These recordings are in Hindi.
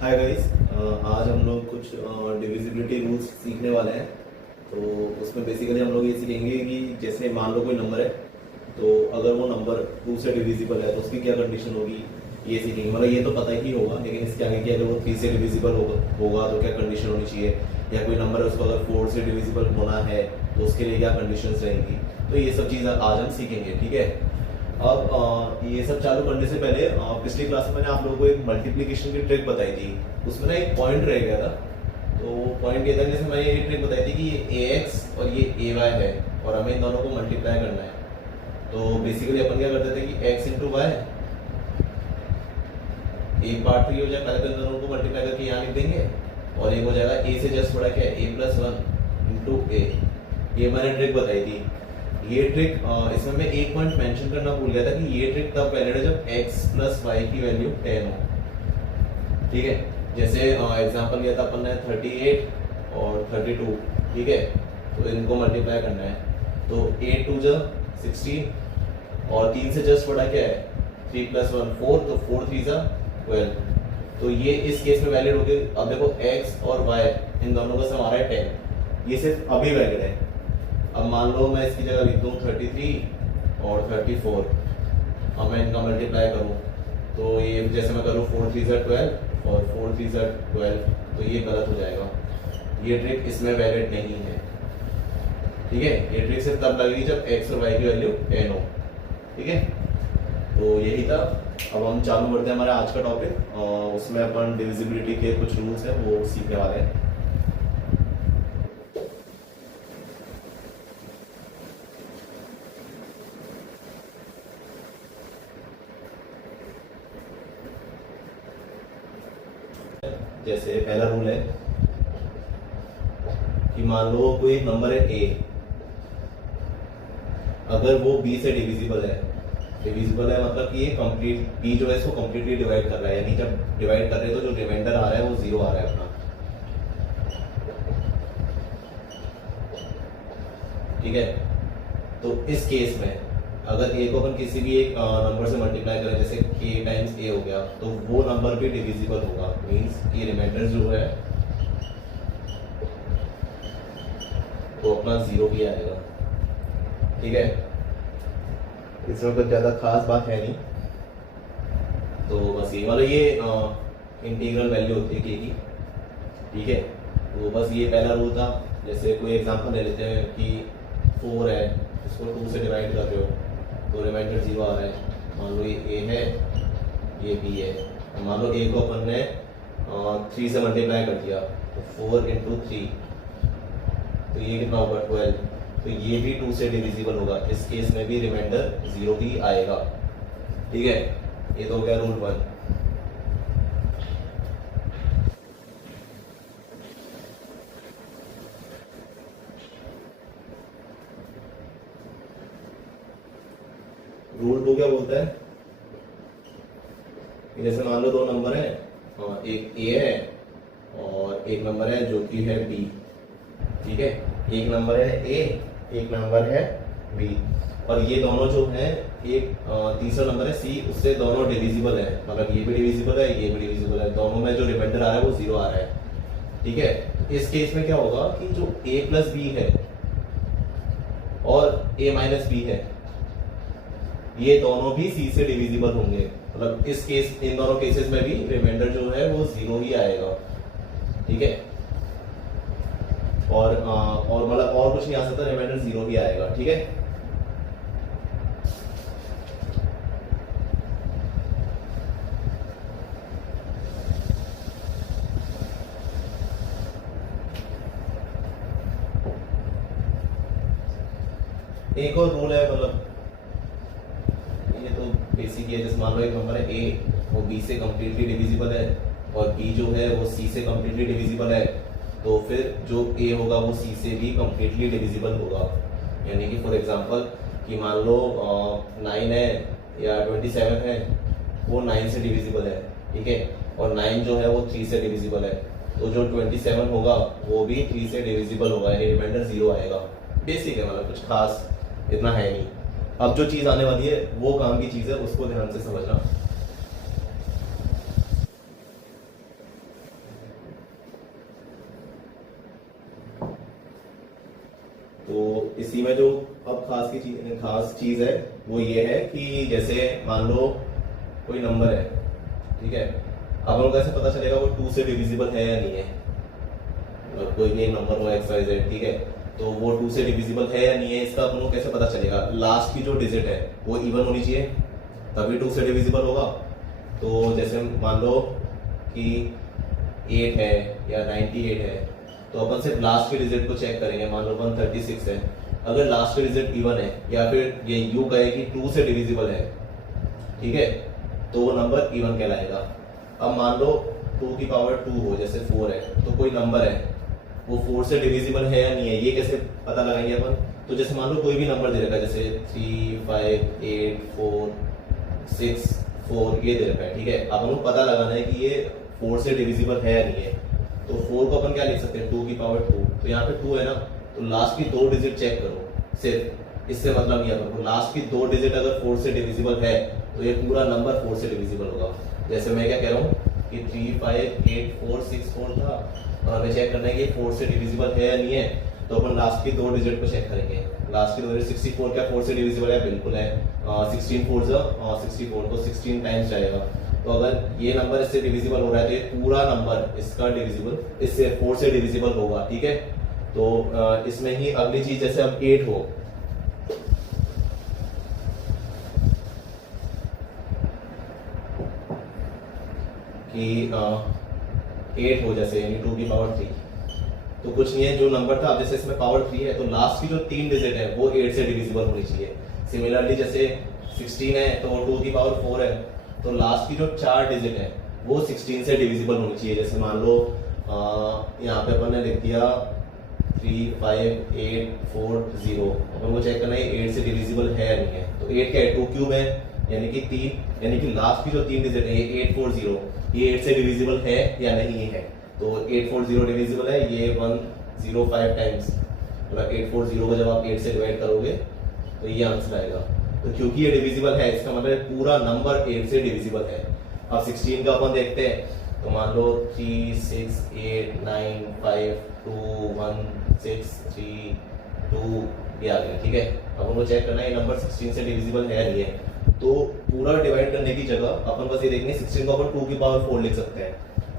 हाय गाइस, आज हम लोग कुछ डिविजिबिलिटी रूल्स सीखने वाले हैं। तो उसमें बेसिकली हम लोग ये सीखेंगे कि जैसे मान लो कोई नंबर है, तो अगर वो नंबर 2 से डिविजिबल है तो उसकी क्या कंडीशन होगी, ये सीखेंगे। मतलब ये तो पता ही होगा, लेकिन इसके आगे कि अगर वो 3 से डिविजिबल होगा तो क्या कंडीशन होनी चाहिए, या कोई नंबर है उसको अगर 4 से डिविजिबल होना है तो उसके लिए क्या कंडीशंस रहेंगी। तो ये सब चीज़ आज हम सीखेंगे, ठीक है। अब ये सब चालू करने से पहले पिछली क्लास में मैंने आप लोगों को एक मल्टीप्लिकेशन की ट्रिक बताई थी। उसमें ना एक पॉइंट रह गया था। तो पॉइंट ये था, जैसे मैंने ये ट्रिक बताई थी कि ये ax और ये ay है और हमें इन दोनों को मल्टीप्लाई करना है। तो बेसिकली अपन क्या करते थे कि x इंटू वाई, एक पार्ट तो ये हो जाए, पहले तो इन दोनों को मल्टीप्लाई करके यहाँ लिख देंगे और एक हो जाएगा a से जस्ट बड़ा क्या है a प्लस 1 इंटू a। ये मैंने ट्रिक बताई थी। ये ट्रिक इसमें मैं एक पॉइंट मेंशन करना भूल गया था कि ये ट्रिक तब वैलिड है जब x प्लस वाई की वैल्यू 10 हो, ठीक है। जैसे एग्जांपल लिया था अपन ने 38 और 32, ठीक है। तो इनको मल्टीप्लाई करना है, तो 8 टू जा 16 और 3 से जस्ट बड़ा क्या है 3 प्लस 1 4, तो 4 3 जा 12। तो ये इस केस में वैलिड हो गई। अब देखो x और y इन दोनों का सम आ रहा है 10, ये सिर्फ अभी वैलिड है। अब मान लो मैं इसकी जगह लिख दूँ 33 और 34, अब मैं इनका मल्टीप्लाई करूँ तो ये जैसे मैं करूँ 4 3 12 और 4 3 12, तो ये गलत हो जाएगा। ये ट्रिक इसमें वैलिड नहीं है, ठीक है। ये ट्रिक सिर्फ तब लगेगी जब x और y की वैल्यू 10 हो, ठीक है। तो यही था। अब हम चालू करते हैं हमारा आज का टॉपिक। उसमें अपन डिविजिबिलिटी के कुछ रूल्स हैं वो सीखने वाले हैं। जैसे पहला रूल है कि मान लो कोई नंबर है a, अगर वो b से डिविजिबल है मतलब कि ये कंप्लीट b जो है इसको कंप्लीटली डिवाइड कर रहा है, यानी जब डिवाइड कर रहे हैं तो जो रिमाइंडर आ रहा है वो 0 आ रहा है अपना, ठीक है। तो इस केस में अगर a को अपन किसी भी एक नंबर से मल्टीप्लाई करें, जैसे k टाइम्स a हो गया, तो वो नंबर भी डिविजिबल होगा। मींस ये रिमाइंडर जो है तो अपना 0 भी आएगा, ठीक है। इसमें कुछ ज़्यादा खास बात है नहीं। तो बस ये मतलब ये इंटीग्रल वैल्यू होती है k की, ठीक है। तो बस ये पहला रूल था। जैसे कोई एग्जांपल ले लेते हैं कि 4 है, इसको 2 से डिवाइड कर रहे हो तो रिमाइंडर 0 आ रहा है। मान लो ये a है, ये b है। मान लो a को अपन ने 3 से मल्टीप्लाई कर दिया, तो 4 इंटू 3, तो ये कितना होगा 12। तो ये भी 2 से डिविजिबल होगा। इस केस में भी रिमाइंडर 0 ही आएगा, ठीक है। ये तो हो गया रूल 1। रूल 2 क्या बोलता है कि जैसे मान लो दो नंबर है, एक a है और एक नंबर है जो कि है b, ठीक है। एक नंबर है a, एक नंबर है b, और ये दोनों जो है एक तीसरा नंबर है c, उससे दोनों डिविजिबल है। मतलब ये भी डिविजिबल है, ये भी डिविजिबल है। दोनों में जो रिमाइंडर आ रहा है वो 0 आ रहा है, ठीक है। इस केस में क्या होगा कि जो a प्लस b है और a माइनस b है, ये दोनों भी c से डिविजिबल होंगे। मतलब इस केस, इन दोनों केसेस में भी रिमाइंडर जो है वो 0 ही आएगा, ठीक है। और मतलब और कुछ नहीं आ सकता, रिमाइंडर 0 ही आएगा, ठीक है। एक और रूल है, मतलब ये तो बेसिक है। जैसे मान लो एक नंबर है a, वो b से कंप्लीटली डिविजिबल है और b जो है वो c से कंप्लीटली डिविजिबल है, तो फिर जो a होगा वो c से भी कंप्लीटली डिविजिबल होगा। यानी कि फॉर एग्जांपल कि मान लो 9 है या 27 है, वो 9 से डिविजिबल है, ठीक है। और 9 जो है वो 3 से डिविजिबल है, तो जो 27 होगा वो भी 3 से डिविजिबल होगा, यानी रिमाइंडर 0 आएगा। बेसिक है, मतलब कुछ खास इतना है नहीं। अब जो चीज आने वाली है वो काम की चीज है, उसको ध्यान से समझना। इसी में जो अब खास चीज है वो ये है कि जैसे मान लो कोई नंबर है, ठीक है, अब हम लोग कैसे पता चलेगा वो 2 से डिविजिबल है या नहीं है। कोई भी एक नंबर हो एक्स वाई जेड, ठीक है, तो वो 2 से डिविजिबल है या नहीं है इसका अपन को कैसे पता चलेगा। लास्ट की जो डिजिट है वो इवन होनी चाहिए, तभी 2 से डिविजिबल होगा। तो जैसे मान लो कि 8 है या 98 है, तो अपन सिर्फ लास्ट की डिजिट को चेक करेंगे। मान लो 136 है, अगर लास्ट की डिजिट इवन है या फिर ये यू कहे कि 2 से डिविजिबल है, ठीक है, तो वो नंबर इवन कहलाएगा। अब मान लो 2 की पावर 2 हो, जैसे 4 है, तो कोई नंबर है वो 4 से डिविजिबल है या नहीं है, ये कैसे पता लगाएंगे अपन। तो जैसे मान लो कोई भी नंबर दे रखा है, जैसे 3, 5, 8, 4, 6, 4 ये दे रखा है, ठीक है, अब हमको पता लगाना है कि ये 4 से डिविजिबल है या नहीं है। तो 4 को अपन क्या लिख सकते हैं, 2 की पावर 2, तो यहाँ पे 2 है ना, तो लास्ट की 2 डिजिट चेक करो सिर्फ, इससे मतलब ये अपन को लास्ट की 2 डिजिट अगर 4 से डिविजिबल है तो ये पूरा नंबर 4 से डिविजिबल होगा। जैसे मैं क्या कह रहा हूँ कि 3, 5, 8, 4, 6, 4 था, और हमें चेक करना है कि 4 से डिविजिबल है या नहीं है, तो अपन लास्ट की 2 डिजिट को चेक करेंगे। लास्ट की 2 डिजिट 64 क्या 4 से डिविजिबल है, बिल्कुल है। 16 4 64, तो 16 टाइम्स जाएगा। तो अगर ये नंबर इससे डिविजिबल हो रहा है तो ये पूरा नंबर इसका डिविजिबल इससे 4 से डिविजिबल होगा, ठीक है। तो इसमें ही अगली चीज, जैसे अब 8 हो, कि 8 हो जैसे, यानी 2 की पावर 3, तो कुछ नहीं है, जो नंबर था, अब जैसे इसमें पावर 3 है तो लास्ट की जो 3 डिजिट है वो 8 से डिविजिबल होनी चाहिए। सिमिलरली जैसे 16 है तो 2 की पावर 4 है, तो लास्ट की जो 4 डिजिट है वो 16 से डिविजिबल होनी चाहिए। जैसे मान लो यहाँ पे अपन ने लिख दिया 3, 5, 8, 4, 0, अपन को चेक करना है 8 से डिविजिबल है या नहीं है। तो 8 क्या है, 2 क्यूब है, यानी कि 3, यानी कि लास्ट की जो 3 डिजिट है ये 840, ये 8 से डिविजिबल है या नहीं है। तो 840 डिविजिबल है, ये 105 टाइम्स, मतलब 840 को जब आप 8 से डिवाइड करोगे तो ये आंसर आएगा। तो क्योंकि ये डिविजिबल है, इसका मतलब पूरा नंबर 8 से डिविजिबल है। अब 16 का अपन देखते हैं, तो मान लो 3, 6, 8, 9, 5, 2, 1, 6, 3, 2 ये आ गया, ठीक है। अब हमको चेक करना है ये नंबर 16 से डिविजिबल है या नहीं है। तो पूरा डिवाइड करने की जगह अपन बस ये देखेंगे 16 को अपन 2 की पावर 4 लिख सकते हैं,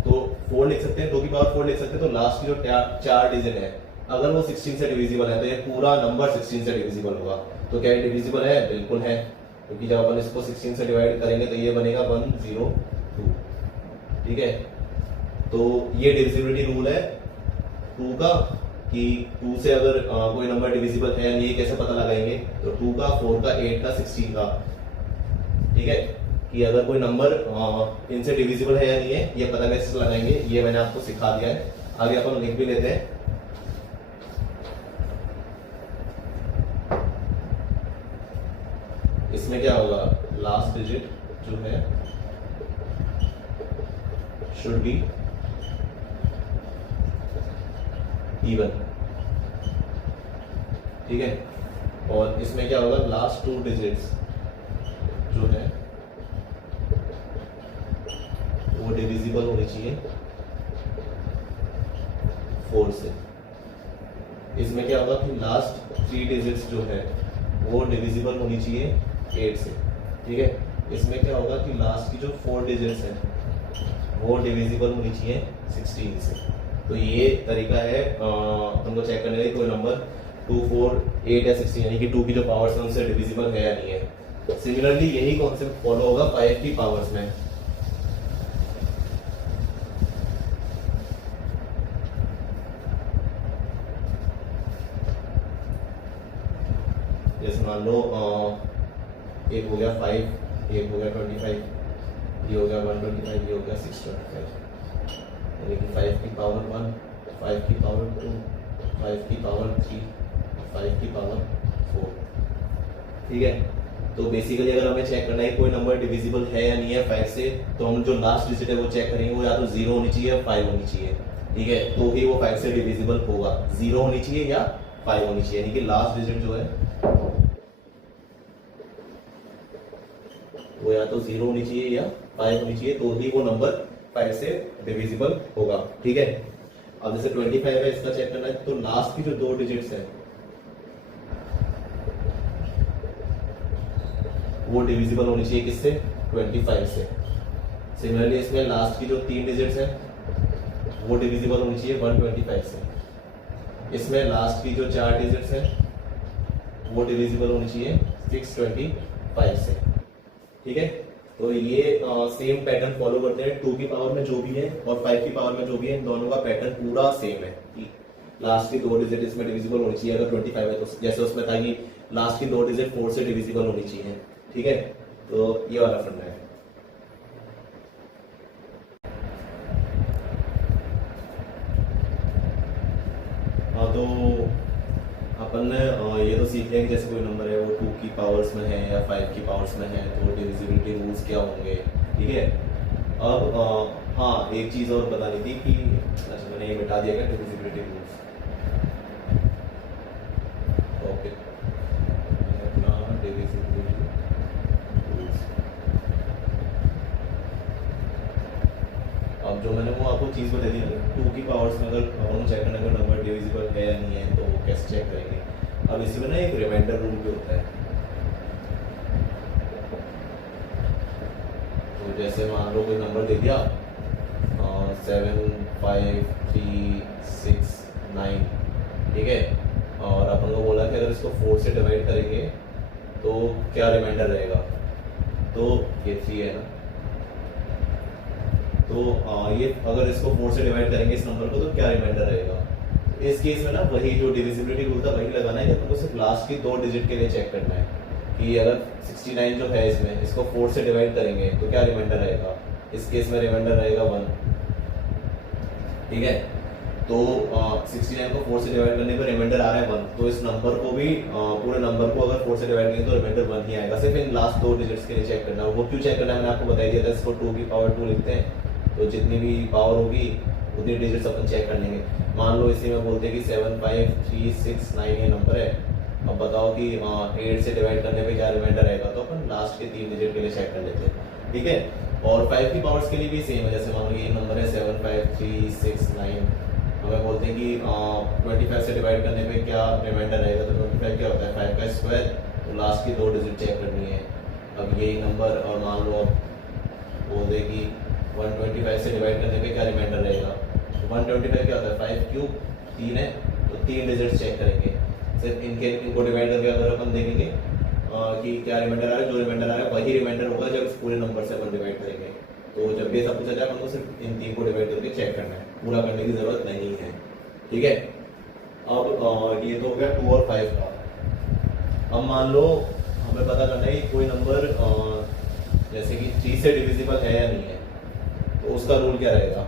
तो 4 लिख सकते हैं, 2 की पावर 4 लिख सकते हैं। तो लास्ट की जो 4 डिजिट है अगर वो 16 से डिविजिबल है तो ये पूरा नंबर 16 से डिविजिबल होगा। तो क्या ये डिविजिबल है, बिल्कुल है, क्योंकि जब अपन इसको 16 से डिवाइड करेंगे तो ये बनेगा 102, ठीक है। तो ये डिविजिबिलिटी रूल है 2 का, कि 2 से अगर कोई नंबर डिविजिबल है ये कैसे पता लगाएंगे, तो 2 का, 4 का, 8 का, 16 का, ठीक है, कि अगर कोई नंबर इनसे डिविजिबल है या नहीं है ये पता कैसे लगाएंगे, ये मैंने आपको सिखा दिया है। आगे अपन लिख भी लेते हैं। इसमें क्या होगा, लास्ट डिजिट जो है शुड बी इवन, ठीक है। और इसमें क्या होगा, लास्ट 2 डिजिट्स जो है वो डिविजिबल होनी चाहिए 4 से। इसमें क्या होगा कि लास्ट 3 डिजिट्स जो है वो डिविजिबल होनी चाहिए 8 से, ठीक है। इसमें क्या होगा कि लास्ट की जो 4 डिजिट्स हैं वो डिविजिबल होनी चाहिए 16 से। तो ये तरीका है अपन को चेक करने का कोई नंबर 2, 4, 8 या 16 यानी कि 2 की जो पावर्स हैं उनसे डिविजिबल है या नहीं है। सिमिलरली यही कॉन्सेप्ट फॉलो होगा 5 की पावर्स में। जैसे मान लो एक हो गया 5, एक हो गया 25, ये हो गया 125, ये हो गया 625, यानी कि 5 की पावर 1, 5 की पावर 2, 5 की पावर 3, 5 की पावर 4, ठीक है। तो बेसिकली अगर हमें चेक करना है कोई नंबर डिविजिबल है या नहीं है 5 से, तो हम जो लास्ट डिजिट है वो चेक करेंगे, वो या तो 0 होनी चाहिए या 5 होनी चाहिए, ठीक है, तो ही वो 5 से डिविजिबल होगा। 0 होनी चाहिए या 5 होनी चाहिए, यानी कि लास्ट डिजिट जो है वो या तो 0 होनी चाहिए या 5 होनी चाहिए, तो ही वो नंबर 5 से डिविजिबल होगा, ठीक है। अब जैसे 25 है, इसका चेक करना है, तो लास्ट की जो 2 डिजिट्स है वो डिविजिबल होनी चाहिए किससे, 25 से। सिमिलरली इसमें लास्ट की जो 3 डिजिट्स है वो डिविजिबल होनी चाहिए 125 से। इसमें लास्ट की जो 4 डिजिट्स है वो डिविजिबल होनी चाहिए 625 से। ठीक है, तो ये सेम पैटर्न फॉलो करते हैं। 2 की पावर में जो भी है और 5 की पावर में जो भी है, इन दोनों का पैटर्न पूरा सेम है कि लास्ट की 2 डिजिट इसमें डिविजिबल होनी चाहिए। अगर 25 है तो जैसे उसमें था कि लास्ट की 2 डिजिट 4 से डिविजिबल होनी चाहिए। ठीक है, तो ये वाला फंडा है। हाँ, तो अपन ने ये तो सीख लिया कि जैसे कोई नंबर है वो 2 की पावर्स में है या 5 की पावर्स में है तो डिविजिबिलिटी रूल्स क्या होंगे। ठीक है, अब हाँ एक चीज़ और बतानी थी कि अच्छा मैंने ये मिटा दिया क्या, डिविजिबिलिटी रूल्स। ओके, अपना डिविजिबिलिटी रूल्स। अब जो मैंने वो आपको चीज़ बता दी ना, 2 की पावर्स में अगर हम चेक करना अगर नंबर डिविजिबल है या नहीं है तो वो कैसे चेक करेंगे। अब इसी में ना एक रिमाइंडर रूल भी होता है। तो जैसे मान लो कोई नंबर दे दिया 7 5 3 6 9, ठीक है, और अपन को बोला कि अगर इसको 4 से डिवाइड करेंगे तो क्या रिमाइंडर रहेगा, तो ये 3 है ना। तो ये अगर इसको 4 से डिवाइड करेंगे इस नंबर को तो क्या रिमाइंडर रहेगा। इस केस में ना वही जो डिविजिबिलिटी रूल था वही लगाना है कि अपन को सिर्फ लास्ट की 2 डिजिट के लिए चेक करना है कि अगर 69 जो है इसमें इसको 4 से डिवाइड करेंगे तो क्या रिमाइंडर रहेगा। इस केस में रिमाइंडर रहेगा 1। ठीक है, तो 69 को 4 से डिवाइड करने पर रिमाइंडर आ रहा है 1, तो इस नंबर को भी पूरे नंबर को अगर 4 से डिवाइड करेंगे तो रिमाइंडर 1 ही आएगा। सिर्फ इन लास्ट 2 डिजिट्स के लिए चेक करना है। वो क्यों चेक करना है मैंने आपको बता दिया था। इसको 2 की पावर 2 लिखते हैं तो जितनी भी पावर होगी उतनी डिजिट्स अपन चेक कर लेंगे। मान लो इसी में बोलते हैं कि 7 5 3 6 9 ये नंबर है। अब बताओ कि 8 से डिवाइड करने पे क्या रिमाइंडर रहेगा, तो अपन लास्ट के 3 डिजिट के लिए चेक कर लेते हैं। ठीक है, और 5 की पावर्स के लिए भी सेम है। जैसे मान लो ये नंबर है 7 5 3 6 9, हमें बोलते हैं कि 25 से डिवाइड करने पे क्या रिमाइंडर रहेगा, तो 25 क्या होता है 5 का स्क्वायर, तो लास्ट की 2 डिजिट चेक करनी है। अब यही नंबर और मान लो अब बोल दे कि 125 से डिवाइड करने पे क्या रिमाइंडर रहेगा, 125 क्या होता है 5 क्यूब 3 है, तो 3 डिजिट चेक करेंगे। सिर्फ इनको डिवाइड करके अगर अपन देखेंगे कि क्या रिमाइंडर आ रहा है, जो रिमाइंडर आ रहा है वही रिमाइंडर होगा जब इस पूरे नंबर से अपन डिवाइड करेंगे। तो जब भी सब पूछा जाए अपन को सिर्फ इन 3 को डिवाइड करके चेक करना है, पूरा करने की जरूरत नहीं है। ठीक है, अब ये तो हो गया 2 और 5 का। अब मान लो हमें पता करना है कि कोई नंबर जैसे कि 3 से डिविजिबल है या नहीं है, तो उसका रूल क्या रहेगा।